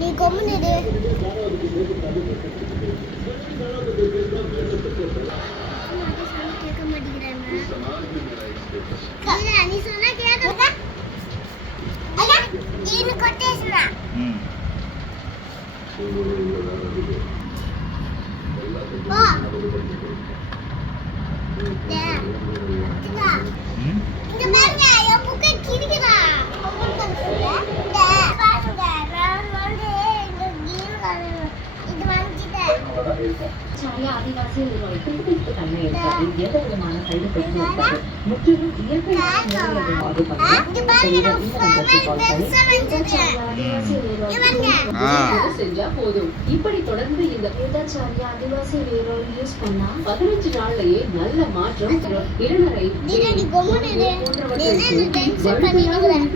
நீ கொம்முனிடு கேட்க மாட்டேங்கிறாங்க. நீ சொன்னா கேட்க கொட்டேஷனா ஆதிவாசி குறிப்பிட்ட தன்மை எந்த விதமான சைடு முற்றிலும் செஞ்சா போதும். இப்படி தொடர்ந்து இந்த வேதாச்சாரிய ஆதிவாசி வேரோடு யூஸ் பண்ணா 15 நாள்லயே நல்ல மாற்றம். இளநரை போன்றவற்றை